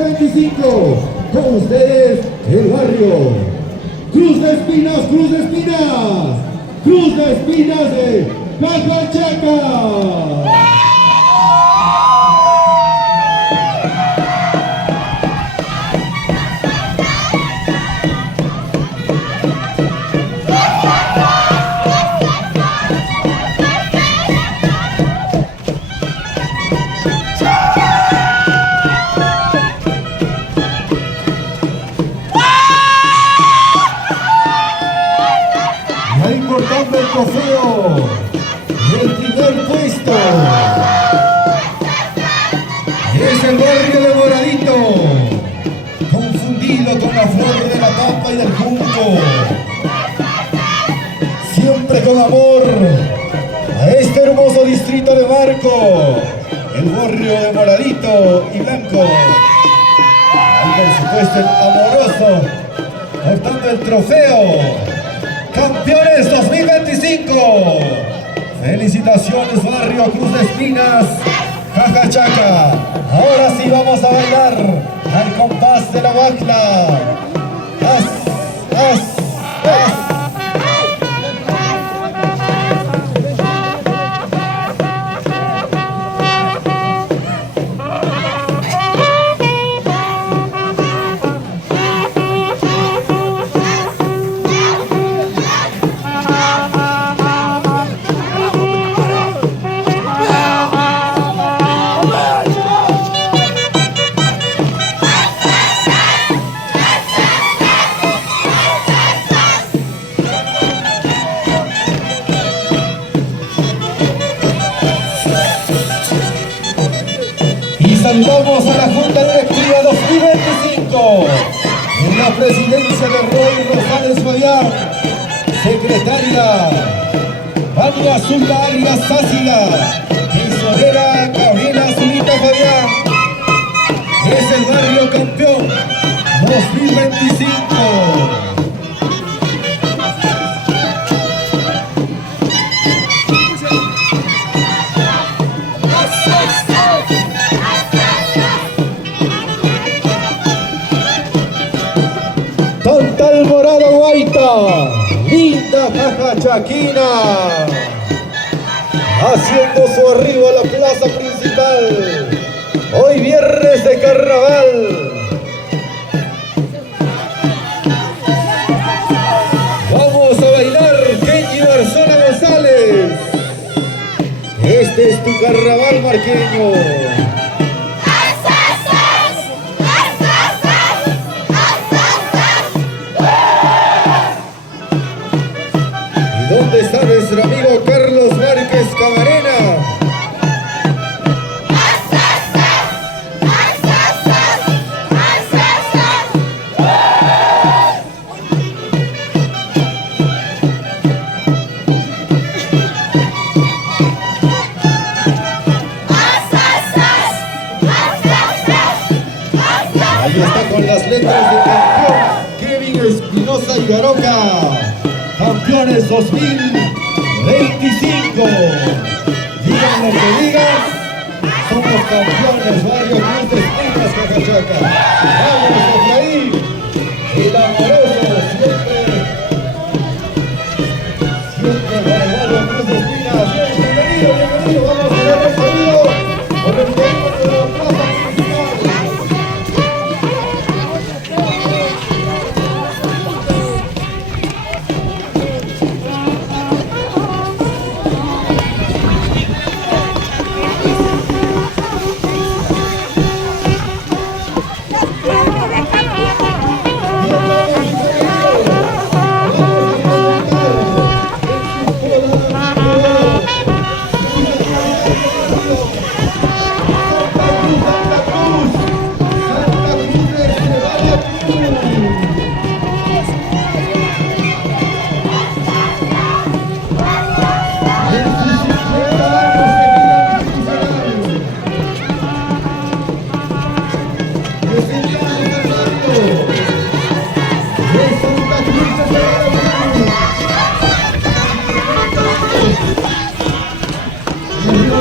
25. Con ustedes, el barrio. Cruz de Espinas, Cruz de Espinas. Cruz de Espinas de Cajachaca. Importante el trofeo del primer puesto es el barrio de Moradito, confundido con la flor de la pampa y del junco, siempre con amor a este hermoso distrito de Marco, el barrio de Moradito y Blanco. Ahí por supuesto el amoroso portando el trofeo. ¡Campeones 2025! ¡Felicitaciones, barrio Cruz de Espinas, Cajachaca! Ahora sí vamos a bailar al compás de la guajla. ¡As, as, as! Saludamos a la Junta Directiva 2025, en la presidencia de Roy Rosales Fabián, secretaria María Azulta Arias Sácila, tesorera Gabriela Azulita Fabián. Es el barrio campeón 2025. Tal Morado Guaita, linda Cajachaquina, haciendo su arribo a la plaza principal, hoy viernes de carnaval. Vamos a bailar, Kenji Barzona González, este es tu carnaval marqueño. ¿Dónde está nuestro amigo Carlos Márquez Camarena? Ahí está con las letras de campeón Kevin Espinosa y Garoca. Campeones 2025. Digan lo que digan, somos campeones, barrio Cruz de Espinas, Cajachaca. Vamos, Efraín, el amoroso, siempre para el barrio Cruz de Espinas. Bienvenido, bienvenido, vamos a ver el sonido con el gobierno de la plaza principal.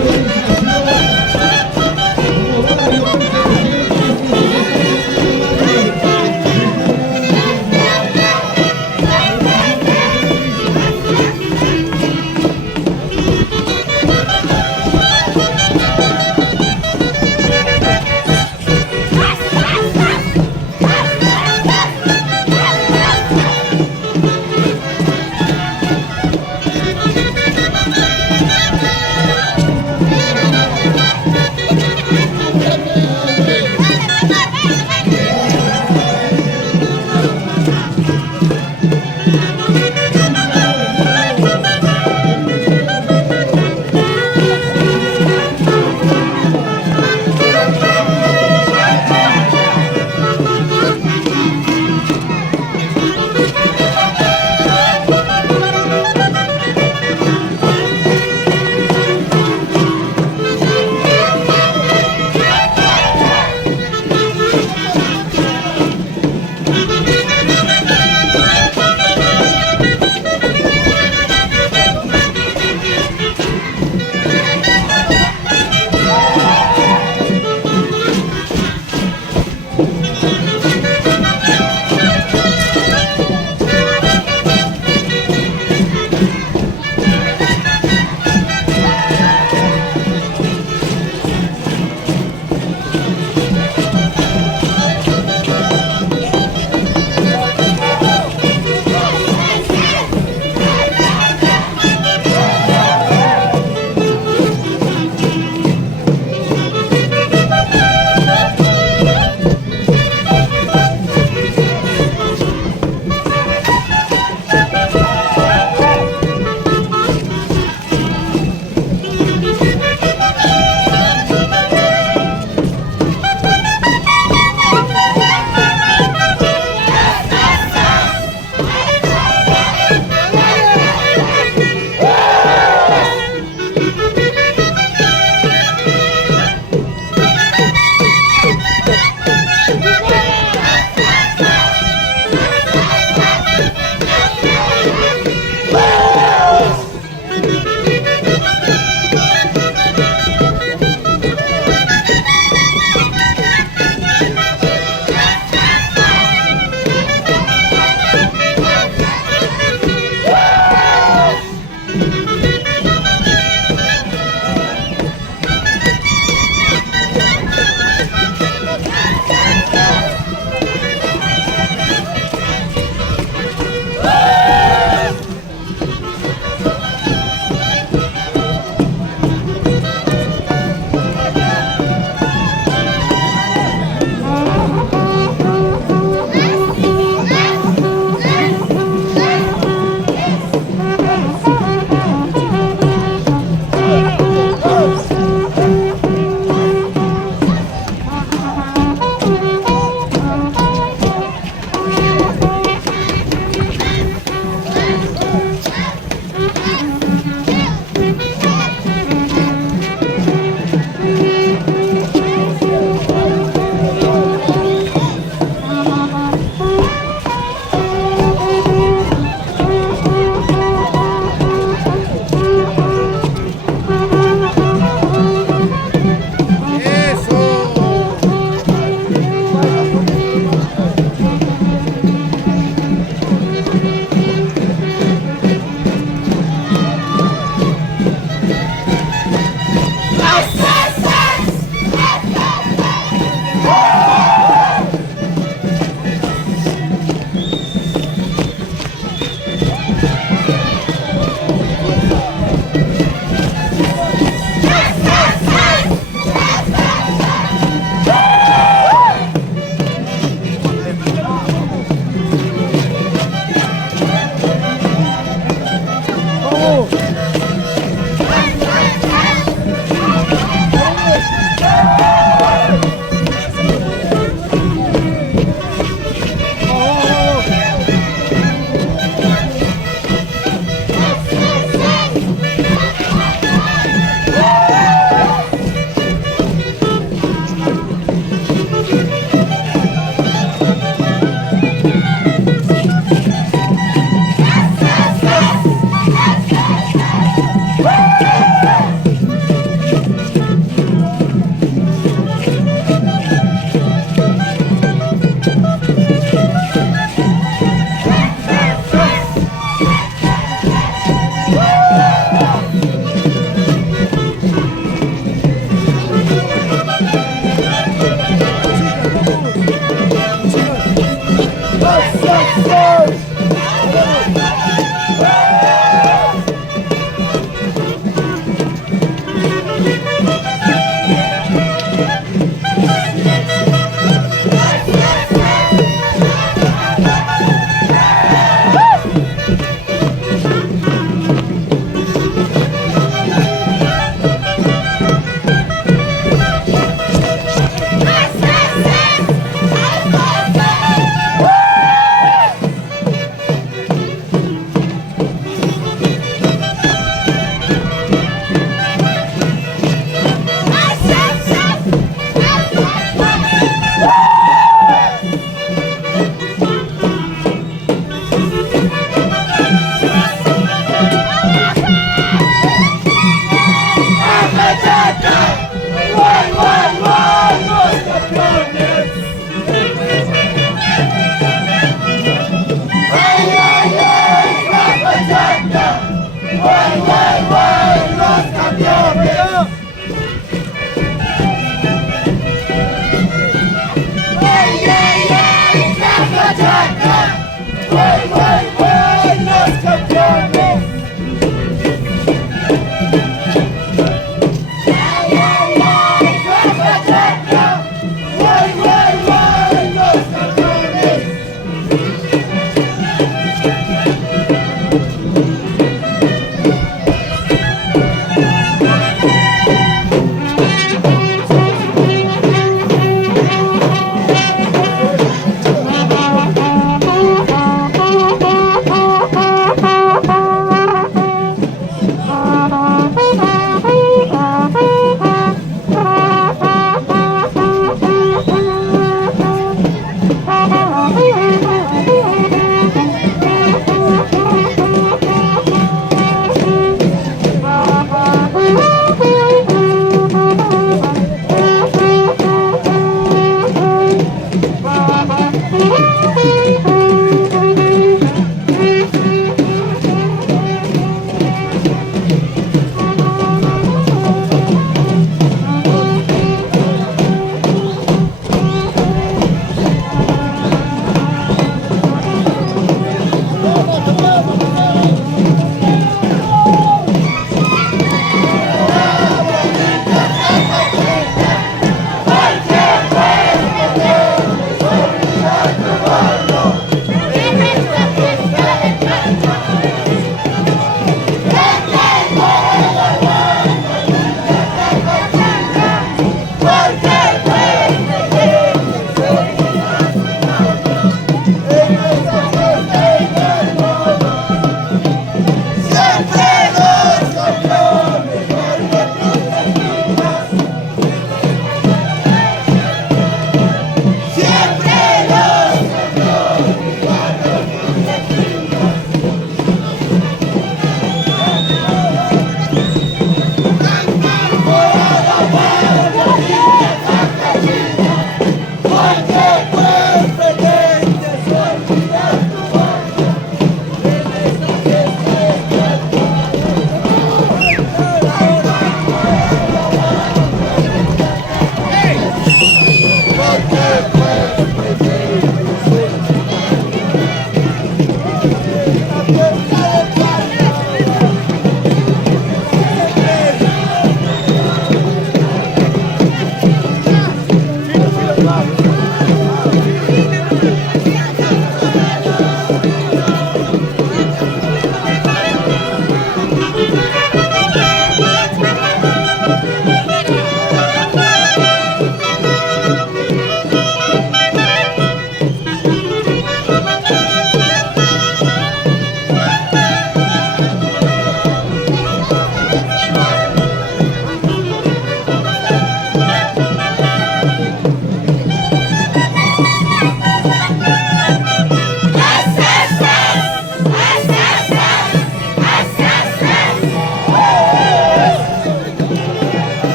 organización